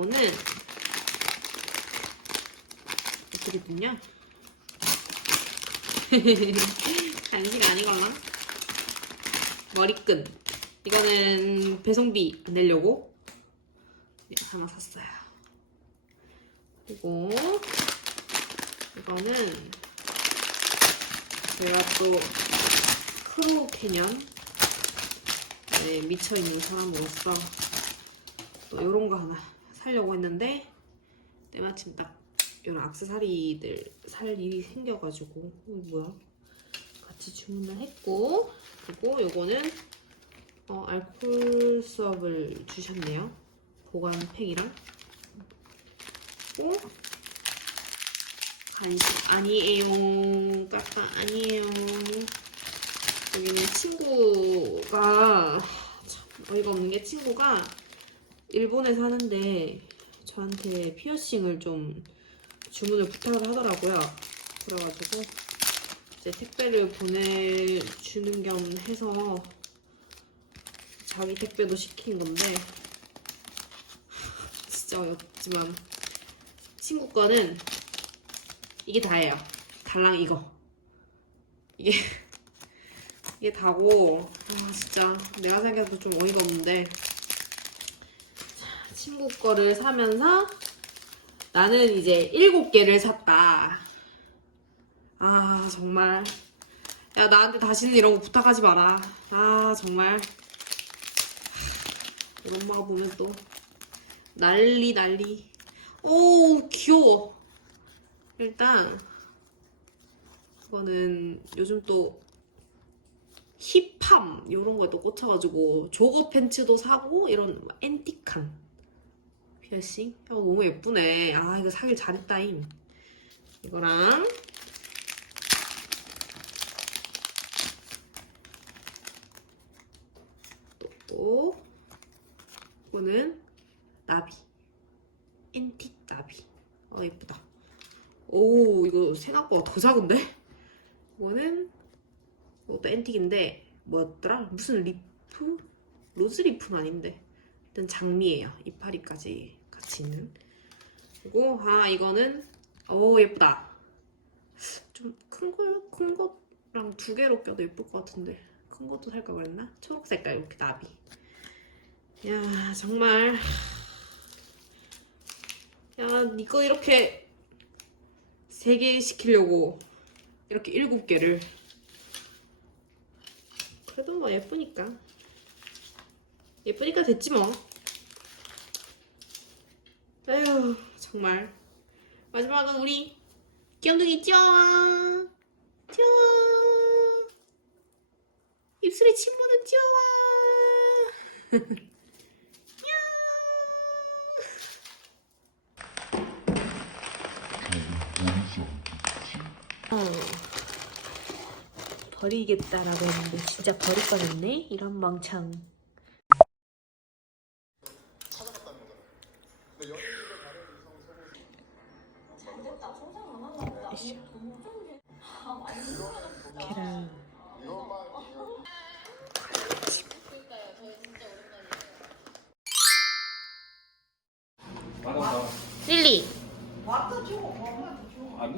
요거는 됐냐? 간식 아니걸라? 머리끈. 이거는 배송비 안 내려고 네, 하나 샀어요. 그리고 이거는 제가 또 크로우 캐년 네, 미쳐있는 사람으로서 또 이런 거 하나 사려고 했는데 때마침 딱 이런 악세사리들 살 일이 생겨가지고 이거 뭐야? 같이 주문을 했고 그리고 요거는 어, 알콜 수업을 주셨네요. 보관 팩이랑. 그리고 간식 아니에요. 까까 아니에요. 여기는 친구가 참 어이가 없는 게 친구가 일본에 사는데 저한테 피어싱을 좀 주문을 부탁을 하더라고요. 그래가지고 이제 택배를 보내주는 겸 해서 자기 택배도 시킨 건데 진짜 어렵지만 친구 거는 이게 다예요. 달랑 이거 이게 이게 다고 아 진짜 내가 생각해도 좀 어이가 없는데 친구 거를 사면서 나는 이제 일곱 개를 샀다. 아 정말 야 나한테 다시는 이런 거 부탁하지 마라. 아 정말 우리 엄마가 보면 또 난리 난리. 오 귀여워. 일단 이거는 요즘 또 힙함 이런 거에 또 꽂혀가지고 조거 팬츠도 사고 이런 막 앤틱한 피어싱 어, 너무 예쁘네. 아 이거 사길 잘했다임 이거랑. 또 이거는 나비. 앤틱 나비. 어 예쁘다. 오 이거 생각보다 더 작은데? 이거는 이것도 앤틱인데 뭐였더라? 무슨 리프? 로즈 리프는 아닌데. 일단 장미예요. 이파리까지 같이 있는. 그리고 아 이거는 오 예쁘다. 좀 큰 거, 큰 거랑 두 개로 껴도 예쁠 것 같은데 큰 것도 살까 그랬나? 초록 색깔 이렇게 나비. 야 정말 야 이거 이렇게 세 개 시키려고 이렇게 일곱 개를 그래도 뭐 예쁘니까 예쁘니까 됐지 뭐 에휴 정말. 마지막은 우리 귀염둥이 찌와와 찌와와 입술에 침 묻은 찌와와 어. 버리겠다라고 했는데 진짜 버릴 뻔했네? 이런 멍청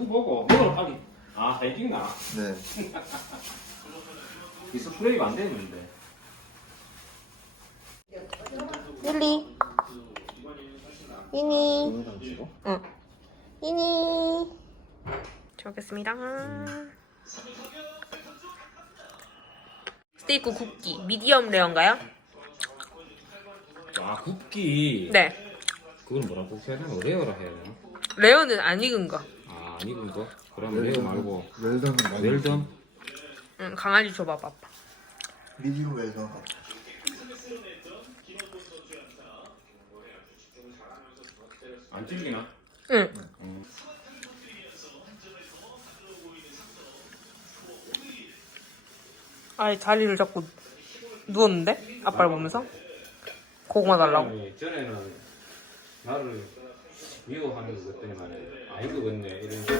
아, 보고 이걸 하기. 아, 찍나? 네. 디스플레이가 안 되는데. 릴리 미니 동영상 찍어? 응 미니 잘 먹겠습니다 스테이크 굽기 미디엄 레어인가요? 아, 굽기. 네 그건 뭐라고 해야 되나? 레어라 해야 되나? 레어는 안 익은 거 아, 안 익은 거? 그럼 레어 말고. 많이 웰던? 응, 강아지 줘봐봐 미디움 웰던 안 찔리나? 응 아니 다리를 잡고 누웠는데? 아빠를 보면서 고구마 달라고 아니, 전에는 나를 미워하는 것 때문에 아, 이거 같네. 이런 거.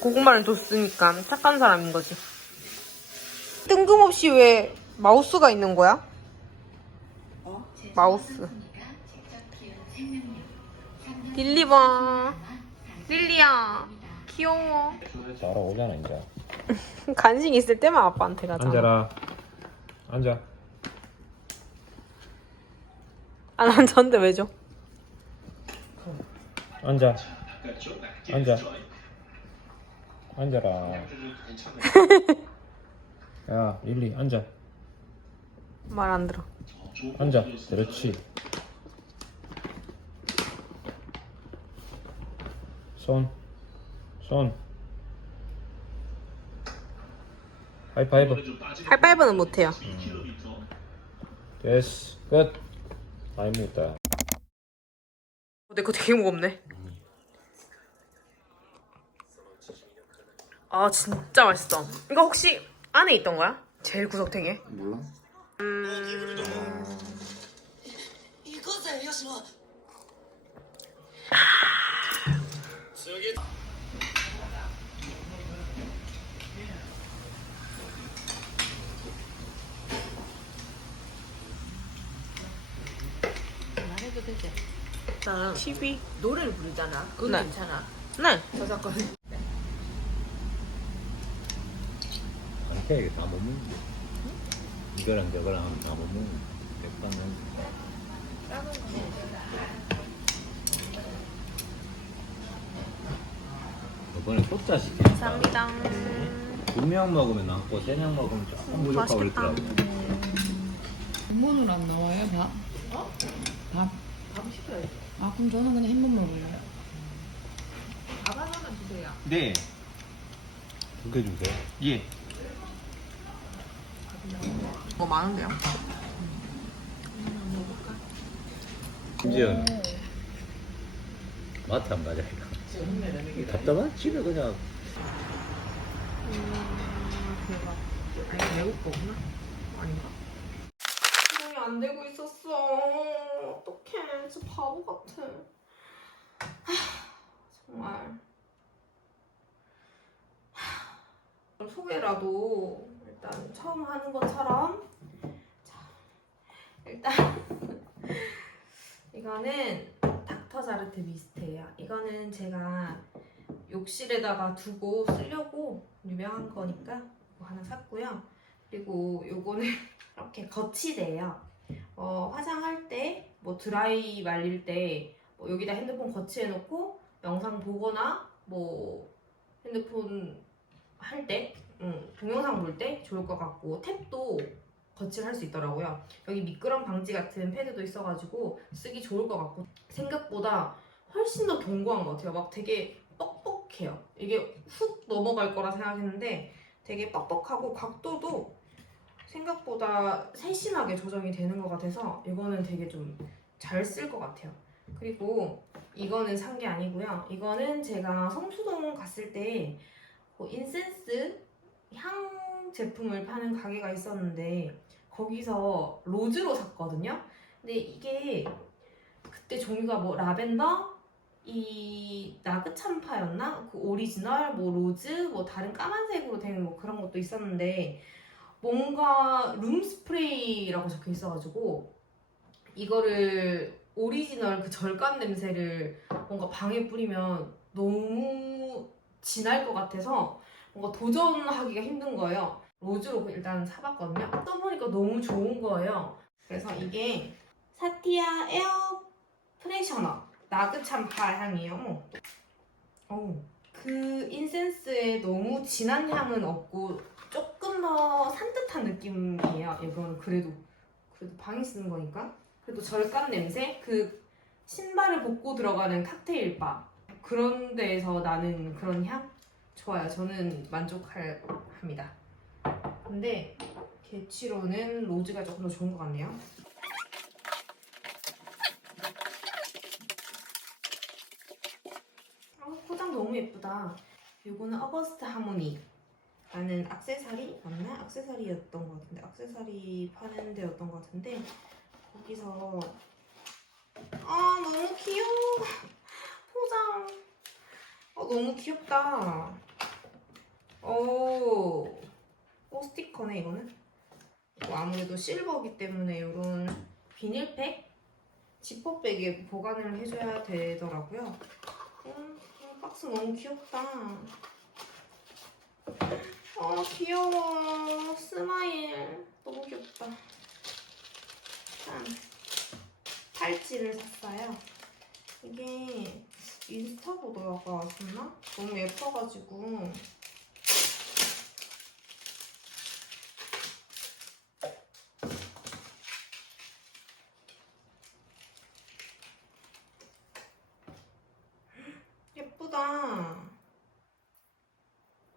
고구마를 줬으니까 착한 사람인 거지 뜬금없이 왜 마우스가 있는 거야? 어? 마우스. 릴리봐. 릴리야. 귀여워. 알아오잖아 이제 간식 있을 때만 아빠한테 가잖아. 앉아라 앉아 안 앉았는데 왜 줘? 앉아. 앉아. 앉아라. 야 릴리 앉아. 말 안 들어. 앉아. 그렇지. 손. 손. 하이파이브. 하이파이브는 못해요. 됐어. 끝. 어, 내 거 되게 무겁네. 아 진짜 맛있어. 이거 혹시 안에 있던 거야? 제일 구석탱이에? 몰라? 말해도 되지? 나 TV. 노래를 부르잖아. 그건 네. 괜찮아. 네. 저작권. 이렇게 다못 먹는데 이거랑 저거랑 하면 다 못 먹는데 백반은 이번에 꽃자 시켜 감사합니다. 두명 먹으면 남고 세 명 먹으면 조금 부족하고 맛있겠다. 그랬더라고 문은 안 나와요, 밥? 어? 밥? 밥 시켜야지. 아, 그럼 저는 그냥 햄만 먹을래요. 밥 하나만 주세요. 네 두 개 주세요 예. 뭐 많은데요? 심지어 마트 안 가자 이거 답답한 집에 그냥 아니 매울 거구나. 아닌가? 수정이 안 되고 있었어. 어떡해. 진짜 바보 같아. 하, 정말. 하, 소개라도 일단 처음 하는 것처럼 자, 일단 이거는 닥터 자르트 미스트예요. 이거는 제가 욕실에다가 두고 쓰려고 유명한 거니까 이거 하나 샀고요. 그리고 요거는 이렇게 거치대예요. 어, 화장할 때, 뭐 드라이 말릴 때, 뭐 여기다 핸드폰 거치해놓고 영상 보거나 뭐 핸드폰 할 때, 음, 동영상 볼 때 좋을 것 같고 탭도 거치를 할 수 있더라고요. 여기 미끄럼 방지 같은 패드도 있어가지고 쓰기 좋을 것 같고 생각보다 훨씬 더 견고한 것 같아요. 막 되게 뻑뻑해요. 이게 훅 넘어갈 거라 생각했는데 되게 뻑뻑하고 각도도 생각보다 세심하게 조정이 되는 것 같아서 이거는 되게 좀 잘 쓸 것 같아요. 그리고 이거는 산 게 아니고요. 이거는 제가 성수동 갔을 때그 인센스 향 제품을 파는 가게가 있었는데 거기서 로즈로 샀거든요. 근데 이게 그때 종류가 뭐 라벤더, 이 나그참파였나? 그 오리지널, 뭐 로즈, 뭐 다른 까만색으로 된 뭐 그런 것도 있었는데 뭔가 룸 스프레이라고 적혀 있어가지고 이거를 오리지널 그 절간 냄새를 뭔가 방에 뿌리면 너무 진할 것 같아서 뭔가 도전하기가 힘든 거예요. 로즈로 일단 사봤거든요. 써보니까 너무 좋은 거예요. 그래서 이게 사티아 에어 프레셔너 나그참파 향이에요. 어. 그 인센스에 너무 진한 향은 없고 조금 더 산뜻한 느낌이에요. 이건 그래도 그래도 방에 쓰는 거니까 그래도 절간 냄새 그 신발을 벗고 들어가는 칵테일 바 그런 데에서 나는 그런 향 좋아요. 저는 만족할 합니다. 근데 개치로는 로즈가 조금 더 좋은 것 같네요. 아, 포장 너무 예쁘다. 이거는 어거스트 하모니. 라는 악세사리 맞나? 악세사리였던 것 같은데 악세사리 파는 데였던 것 같은데 거기서 아 너무 귀여워 포장 아 너무 귀엽다 오, 오 스티커네 이거는 그리고 아무래도 실버기 때문에 이런 비닐팩, 지퍼백에 보관을 해줘야 되더라고요. 음, 이 박스 너무 귀엽다. 어 귀여워. 스마일 너무 귀엽다. 짠. 팔찌를 샀어요. 이게 인스타 보더라가 왔었나? 너무 예뻐가지고 예쁘다.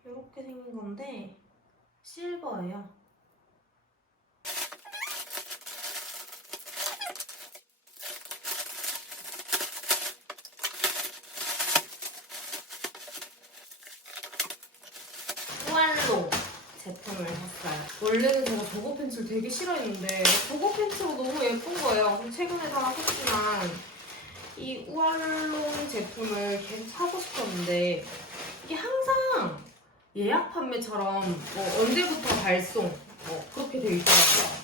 이렇게 생긴 건데 실버예요. 후알로 제품을 샀어요. 원래는 제가 저거 펜슬 되게 싫어했는데 저거 펜슬이 너무 예쁜 거예요. 최근에 샀지만 이 우알롱 제품을 계속 사고 싶었는데 이게 항상 예약 판매처럼 뭐 언제부터 발송 뭐 그렇게 돼 있더라고요.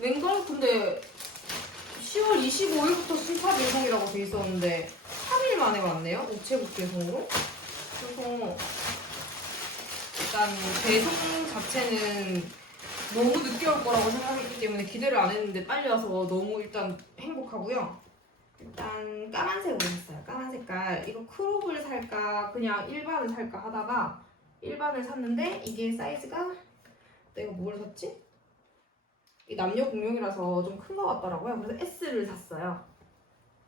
웬걸 근데 10월 25일부터 수입 배송이라고 돼 있었는데 3일 만에 왔네요. 우체국 배송으로. 그래서 일단 배송 자체는 너무 늦게 올 거라고 생각했기 때문에 기대를 안 했는데 빨리 와서 너무 일단 행복하고요. 일단 까만색으로 샀어요. 까만 색깔. 이거 크롭을 살까 그냥 일반을 살까 하다가 일반을 샀는데 이게 사이즈가 내가 뭘 샀지? 이 남녀 공용이라서 좀큰거 같더라고요. 그래서 S를 샀어요.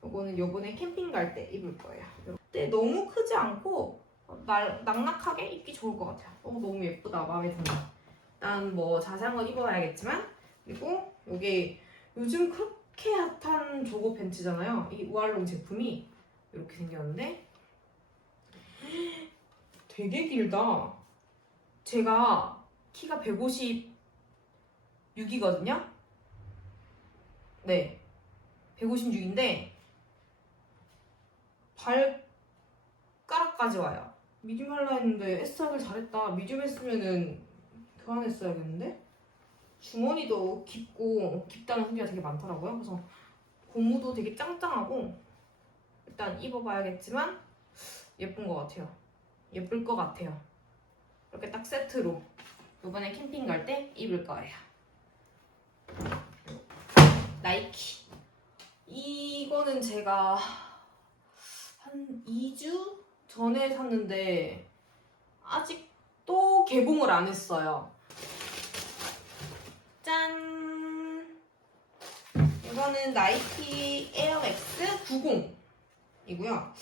이거는 요번에 캠핑 갈 때 입을 거예요. 근데 너무 크지 않고 날, 낙낙하게 입기 좋을 것 같아요. 어, 너무 예쁘다. 마음에 든다. 일단 뭐 자세한 건 입어봐야겠지만 그리고 이게 요즘 그렇게 핫한 조거 팬츠잖아요. 이 우알롱 제품이 이렇게 생겼는데 되게 길다. 제가 키가 156이거든요. 네. 156인데 발가락까지 와요. 미디움 할라 했는데 S 하길 잘했다. 미디움 했으면은 교환했어야겠는데? 주머니도 깊고 깊다는 후기가 되게 많더라고요. 그래서 고무도 되게 짱짱하고 일단 입어봐야겠지만 예쁜 것 같아요. 예쁠 것 같아요. 이렇게 딱 세트로 이번에 캠핑 갈 때 입을 거예요. 나이키. 이거는 제가 한 2주 전에 샀는데 아직 도 개봉을 안 했어요. 짠! 이거는 나이키 에어맥스 90이고요.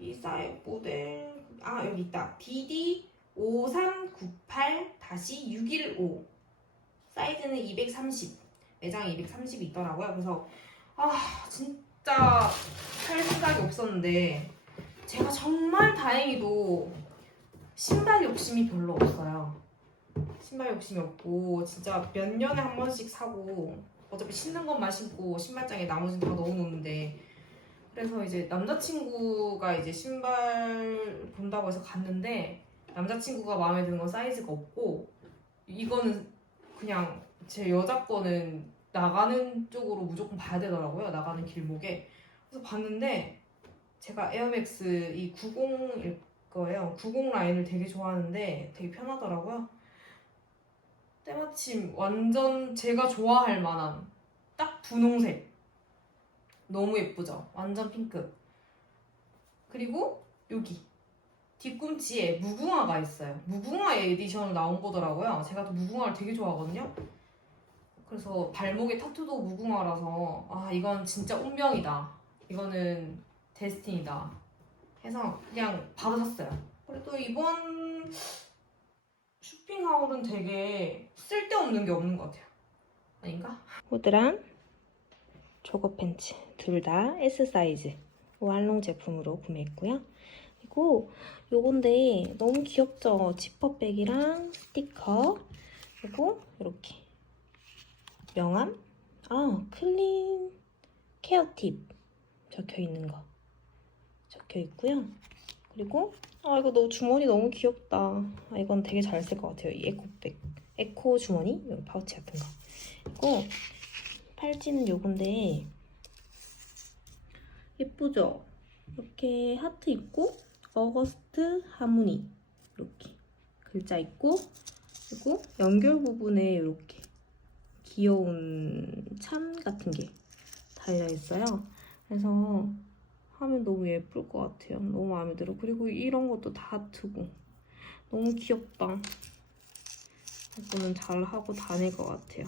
이 사이즈 모델 아 여기 있다. DD 5398-615 사이즈는 230 매장에 230이 있더라고요. 그래서 아 진짜 살 생각이 없었는데 제가 정말 다행히도 신발 욕심이 별로 없어요. 신발 욕심이 없고 진짜 몇 년에 한 번씩 사고 어차피 신는 것만 신고 신발장에 나머지는 다 넣어놓는데 그래서 이제 남자친구가 이제 신발 본다고 해서 갔는데 남자친구가 마음에 드는 건 사이즈가 없고 이거는 그냥 제 여자 거는 나가는 쪽으로 무조건 봐야 되더라고요 나가는 길목에 그래서 봤는데 제가 에어맥스 이 90일 거예요. 90 라인을 되게 좋아하는데 되게 편하더라고요. 때마침 완전 제가 좋아할 만한 딱 분홍색. 너무 예쁘죠? 완전 핑크. 그리고 여기 뒤꿈치에 무궁화가 있어요. 무궁화 에디션 나온 거더라고요. 제가 또 무궁화를 되게 좋아하거든요. 그래서 발목에 타투도 무궁화라서 아 이건 진짜 운명이다. 이거는 데스티니다 해서 그냥 바로 샀어요 그리고 또 이번 쇼핑하울은 되게 쓸데없는 게 없는 것 같아요. 아닌가? 후드랑 조거 팬츠 둘 다 S 사이즈 완롱 제품으로 구매했고요. 그리고 요건데 너무 귀엽죠? 지퍼백이랑 스티커 그리고 이렇게 명함 아 클린 케어 팁 적혀 있는 거 적혀 있고요. 그리고 아 이거 너 주머니 너무 귀엽다. 아 이건 되게 잘 쓸 것 같아요. 이 에코백 에코 주머니 여기 파우치 같은 거 그리고 팔찌는 요건데 예쁘죠? 이렇게 하트 있고 어거스트 하모니 이렇게 글자 있고 그리고 연결 부분에 이렇게 귀여운 참 같은 게 달려 있어요. 그래서 하면 너무 예쁠 것 같아요. 너무 마음에 들어. 그리고 이런 것도 다 하트고 너무 귀엽다. 이거는 잘 하고 다닐 것 같아요.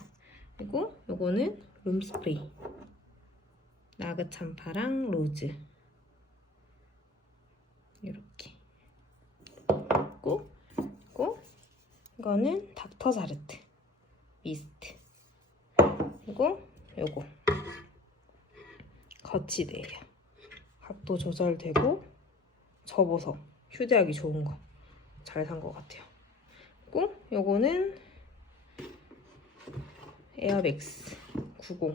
그리고 이거는 룸 스프레이. 나그찬파랑 로즈. 이렇게. 그리고 그리고 이거는 닥터사르트 미스트. 그리고 요거 거치대예요. 각도 조절되고 접어서 휴대하기 좋은 거 잘 산 것 같아요. 그리고 요거는 에어맥스 90.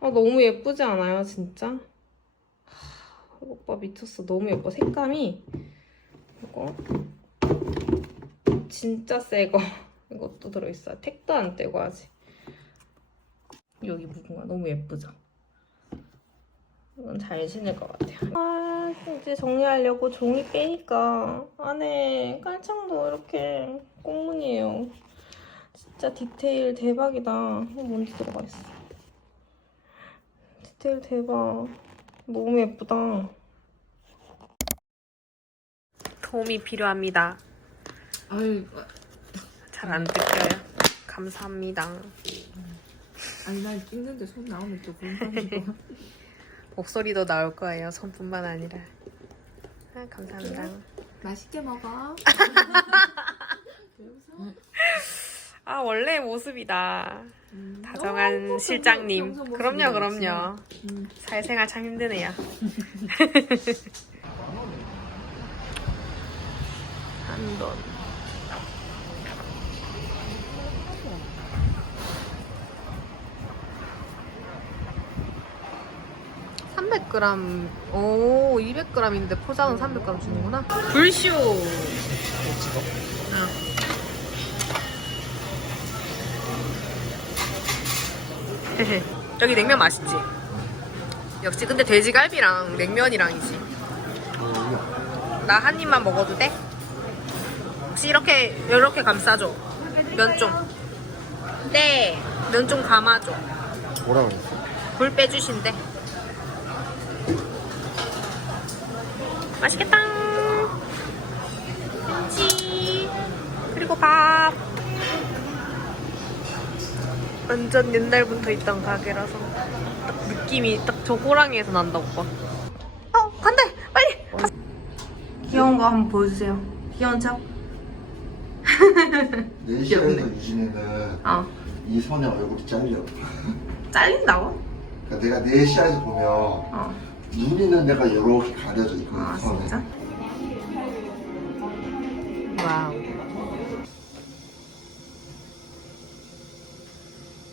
아 너무 예쁘지 않아요, 진짜? 오빠 미쳤어. 너무 예뻐. 색감이 이거 진짜 새 거. 이것도 들어있어요. 택도 안 떼고 아직. 여기 무궁화 너무 예쁘죠? 이건 잘 신을 것 같아요. 아, 이제 정리하려고 종이 빼니까 안에 깔창도 이렇게 꽁무니에요. 진짜 디테일 대박이다. 뭔지 들어가 있어. 디테일 대박. 너무 예쁘다. 도움이 필요합니다. 아유, 잘 안 뜯겨요. 감사합니다. 아니 난 찍는데 손 나오면 또 불편하니까. 목소리도 나올 거예요. 손뿐만 아니라. 아, 감사합니다. 맛있게 먹어. 아 원래 모습이다. 음, 다정한 실장님. 평소 모습이 그럼요. 그럼요. 음. 사회생활 참 힘드네요. 한돈. 삼백 g 오, 200g인데 포장은 300g 주는구나. 불쇼. 여기 냉면 맛있지? 역시 근데 돼지갈비랑 냉면이랑이지. 나 한 입만 먹어도 돼? 혹시 이렇게 이렇게 감싸줘. 면 좀. 네. 면 좀 감아줘. 뭐라 그랬어? 불 빼주신대. 맛있겠다. 김치. 그리고 밥. 완전 옛날부터 있던 가게라서 딱 느낌이 딱 저 호랑이에서 난다 오빠. 어 간대 빨리. 귀여운 거 한번 보여주세요. 귀여운 척. 내 시간에서 유진이는 어 이 선의 얼굴이 잘려. 잘린다고? 그러니까 내가 내 시야에서 보면 어. 눈이는 내가 이렇게 가려져 있거든 아 선에. 진짜? 와우.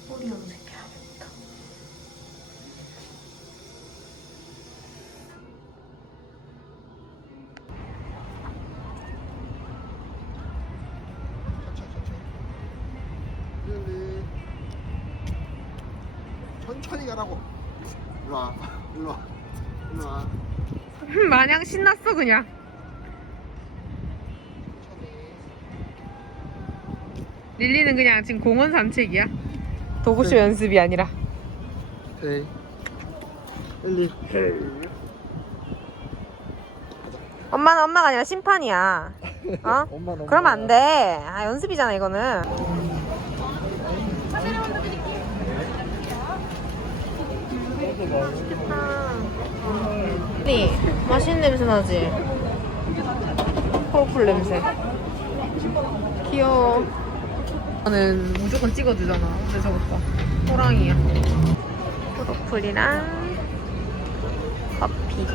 꼬리 염색해야겠다. 천천히. 천천히 가라고. 일로 와. 일로 와. 와. 마냥 신났어 그냥. 릴리는 그냥 지금 공원 산책이야. 도구쇼 연습이 아니라. 헤이. 릴리. 엄마는 엄마가 아니라 심판이야. 어? 엄마는 그러면 안 돼. 아, 연습이잖아, 이거는. 리 맛있는 냄새 나지? 퍼플 냄새. 귀여워. 나는 무조건 찍어주잖아. 근데 저것 봐. 호랑이야. 프로플이랑 커피.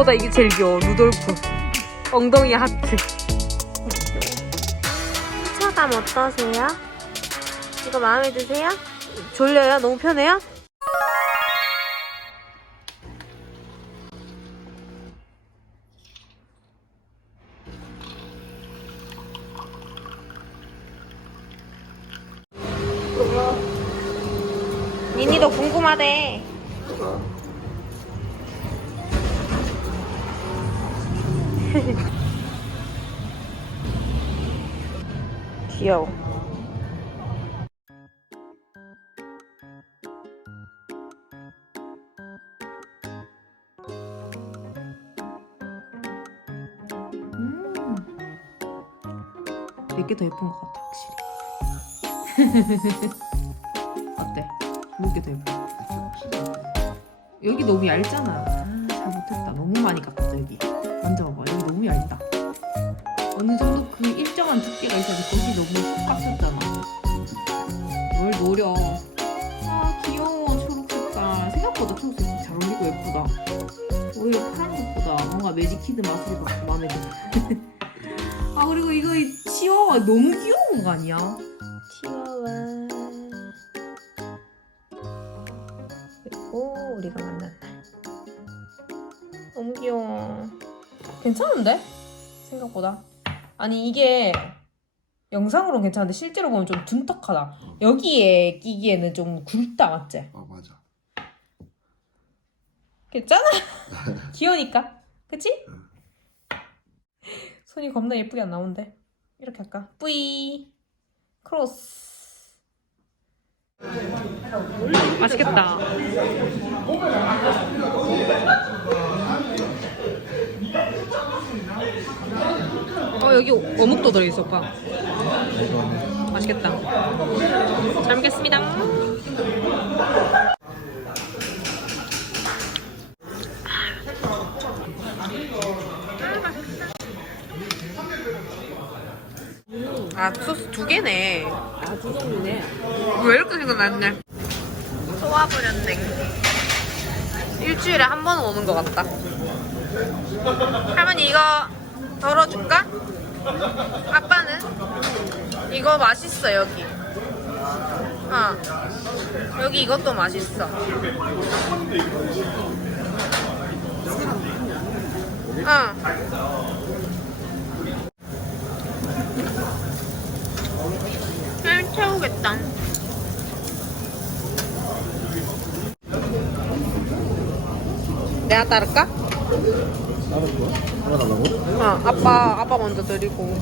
이거보다 이게 제일 귀여워 루돌프. 엉덩이 하트. 차감 어떠세요? 이거 마음에 드세요? 졸려요? 너무 편해요? 어때? 내게 더 예뻐 여기 너무 얇잖아. 아, 잘못했다. 너무 많이 깎았다 여기. 만져봐봐. 여기 너무 얇다. 어느 정도 그 일정한 두께가 있어서 거기 너무 꽉 깎였잖아. 뭘 노려. 아 귀여워. 초록 색깔. 생각보다 초록 색깔 잘 어울리고 예쁘다. 오히려 파란 것보다 뭔가 매직키드 맛을 받고 마음에 들어. 아 그리고 이거 이 치와와 너무 귀여운 거 아니야? 괜찮은데? 생각보다. 아니 이게 영상으로는 괜찮은데 실제로 보면 좀 둔탁하다. 여기에 끼기에는 좀 굵다 맞지? 어 맞아. 괜찮아? 귀여우니까. 그치? 손이 겁나 예쁘게 안 나오는데. 이렇게 할까? 뿌이. 크로스. 맛있겠다. 어, 여기 어묵도 들어있어, 오빠. 맛있겠다. 잘 먹겠습니다. 아, 소스 두 개네. 아, 두 종류네. 왜 이렇게 생각났네? 소화불현냉. 일주일에 한 번은 오는 것 같다. 할머니 이거 덜어줄까? 아빠는? 이거 맛있어 여기. 어. 여기 이것도 맛있어. 응. 잘 채우겠다. 내가 따를까? 다른 거? 달라고? 어, 아빠, 아빠 먼저 드리고.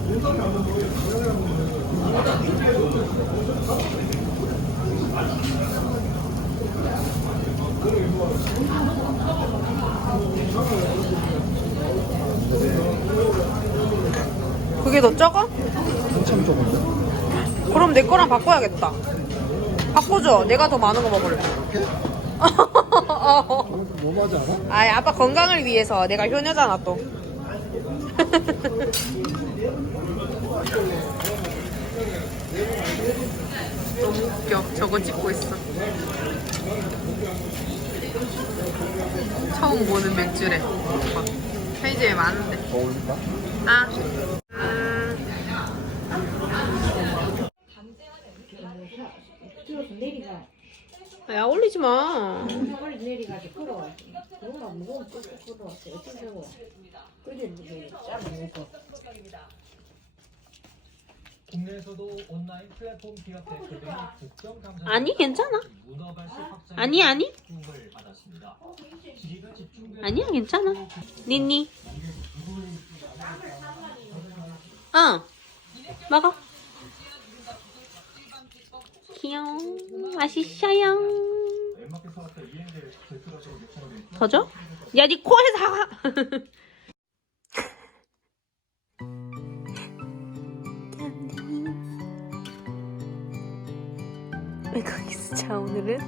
그게 더 적어? 한참 적은데? 그럼 내 거랑 바꿔야겠다. 바꿔줘. 내가 더 많은 거 먹을래. 이렇게? 어. 뭐 알아? 아이, 아빠 건강을 위해서 내가 효녀잖아 또. 너무 웃겨. 저거 찍고 있어. 처음 보는 맥주래. 오빠. 편의점에 많은데. 어울릴까? 아. 음. 야 올리지 마. 내리가지고 끌 어와. 뭔가 무거운 거 끌어왔어. 어쩌자고. 그래, 짜먹고. 국내에서도 온라인 플랫폼 기업 대표들이 국정 감사 아니 괜찮아. 아니 아니 을 받았습니다. 지리가 집중된 아니야 괜찮아. 니니. 어. 먹어. 귀여워. 맛있어요. 더 줘? 야, 니 코에 사과! 메가기스 자, 오늘은